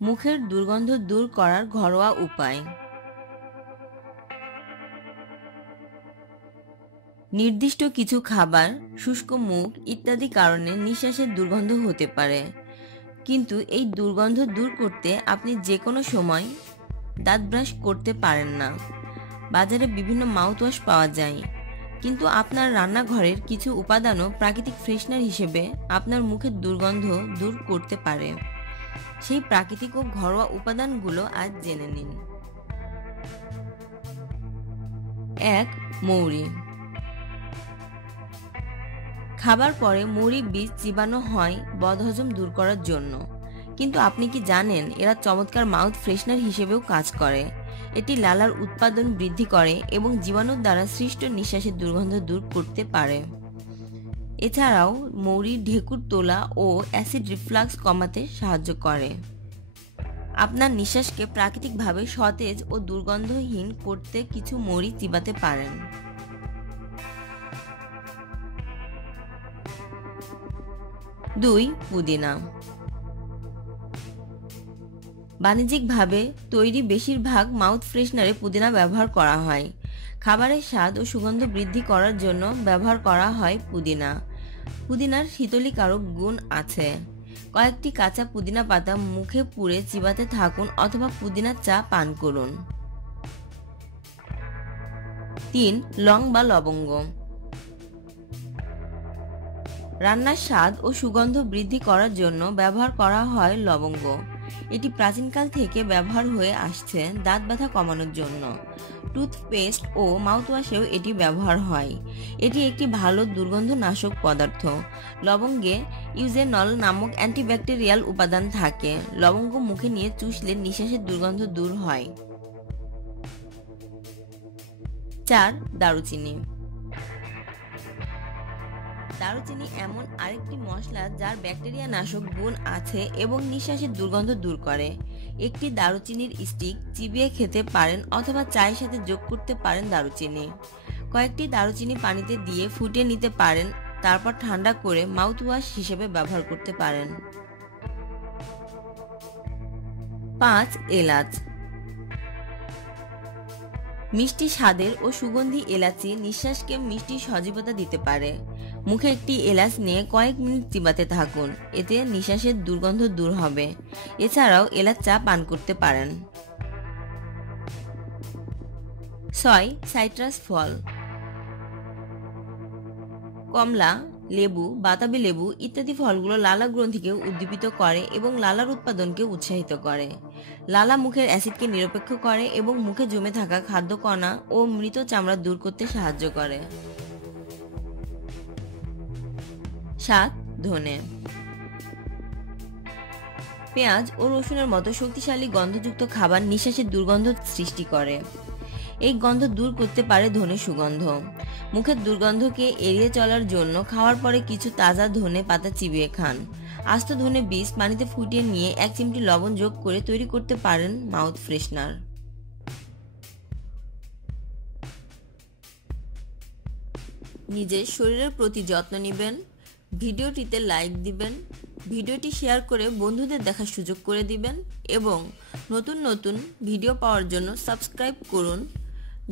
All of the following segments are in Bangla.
মুখের দুর্গন্ধ দূর করার ঘরোয়া উপায়। নির্দিষ্ট কিছু খাবার, শুষ্ক মুখ ইত্যাদি কারণে নিঃশ্বাসের দুর্গন্ধ হতে পারে। কিন্তু এই দুর্গন্ধ দূর করতে আপনি যে কোনো সময় দাঁত ব্রাশ করতে পারেন না। বাজারে বিভিন্ন মাউথওয়াশ পাওয়া যায়। কিন্তু আপনার রান্নাঘরের কিছু উপাদানও প্রাকৃতিক ফ্রেশনার হিসেবে আপনার মুখের দুর্গন্ধ দূর করতে পারে। সেই প্রাকৃতিক ও ঘরোয়া উপাদানগুলো আজ জেনে নিন। এক, মৌরি। খাবার পরে মৌরি বীজ চিবানো হয় বদহজম দূর করার জন্য। কিন্তু আপনি কি জানেন, এরা চমৎকার মাউথ ফ্রেশনার হিসেবেও কাজ করে। এটি লালার উৎপাদন বৃদ্ধি করে এবং জীবাণুর দ্বারা সৃষ্ট নিঃশ্বাসের দুর্গন্ধ দূর করতে পারে। এছাড়াও, মৌরি, ঢেকুর তোলা ও অ্যাসিড রিফ্লাক্স কমাতে সাহায্য করে। আপনার নিঃশ্বাসকে প্রাকৃতিকভাবে সতেজ ও দুর্গন্ধহীন করতে কিছু মৌরি চিবাতে পারেন। দুই, পুদিনা। বাণিজ্যিকভাবে তৈরি বেশিরভাগ মাউথ ফ্রেশনারে পুদিনা ব্যবহার করা হয়। খাবারের স্বাদ ও সুগন্ধ বৃদ্ধি করার জন্য ব্যবহার করা হয় পুদিনা। পুদিনার শীতলীকারক গুণ আছে। কয়েকটি কাঁচা পুদিনা পাতা মুখে পুড়ে চিবাতে থাকুন অথবা পুদিনার চা পান করুন। তিন, লং বা লবঙ্গ। রান্নার স্বাদ ও সুগন্ধ বৃদ্ধি করার জন্য ব্যবহার করা হয় লবঙ্গ। এটি প্রাচীনকাল থেকে ব্যবহার হয়ে আসছে দাঁত ব্যথা কমানোর জন্য। টুথপেস্ট ও মাউথওয়াশেও এটি ব্যবহার হয়। এটি একটি ভালো দুর্গন্ধনাশক পদার্থ। লবঙ্গে ইউজেনল নামক অ্যান্টিব্যাকটেরিয়াল উপাদান থাকে। লবঙ্গ মুখে নিয়ে চুষলে নিঃশ্বাসের দুর্গন্ধ দূর হয়। চার, দারুচিনি। দারুচিনি এমন আরেকটি মশলা যার ব্যাকটেরিয়া নাশক গুণ আছে এবং নিঃশ্বাসের দুর্গন্ধ দূর করে। একটি দারুচিনির স্টিক চিবিয়ে খেতে পারেন অথবা চায়ের সাথে যোগ করতে পারেন দারুচিনি। কয়েকটি দারুচিনি পানিতে দিয়ে ফুটিয়ে নিতে পারেন, তারপর ঠান্ডা করে মাউথওয়াশ হিসেবে ব্যবহার করতে পারেন। পাঁচ, এলাচ। মিষ্টি স্বাদের ও সুগন্ধি এলাচি নিঃশ্বাসকে মিষ্টি সজীবতা দিতে পারে। মুখে একটি এলাচ নিয়ে কয়েক মিনিট চিবাতে থাকুন। এতে নিঃশ্বাসের দুর্গন্ধ দূর হবে। এছাড়াও এলাচ চা পান করতে পারেন। ছয়, সাইট্রাস ফল। কমলা, লেবু, বাতাবি লেবু ইত্যাদি ফলগুলো লালা গ্রন্থিকে উদ্দীপিত করে এবং লালার উৎপাদনকে উৎসাহিত করে। লালা মুখের অ্যাসিডকে নিরপেক্ষ করে এবং মুখে জমে থাকা খাদ্য কণা ও মৃত চামড়া দূর করতে সাহায্য করে। সাত ধনে। পেঁয়াজ ও রসুনের মতো শক্তিশালী গন্ধযুক্ত খাবার নিঃশ্বাসের দুর্গন্ধ সৃষ্টি করে। এই গন্ধ দূর করতে পারে ধনে সুগন্ধ। মুখের দুর্গন্ধকে এড়িয়ে চলার জন্য খাওয়ার পরে কিছু তাজা ধনে পাতা চিবিয়ে খান। আস্ত ধনে বীজ পানিতে ফুটিয়ে নিয়ে এক চিমটি লবণ যোগ করে তৈরি করতে পারেন মাউথ ফ্রেশনার। নিজের শরীরের প্রতি যত্ন নেবেন। ভিডিওটিতে লাইক দিবেন, ভিডিওটি শেয়ার করে বন্ধুদের দেখার সুযোগ করে দিবেন এবং নতুন নতুন ভিডিও পাওয়ার জন্য সাবস্ক্রাইব করুন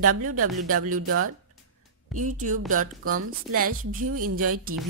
www.youtube.com/viewenjoytv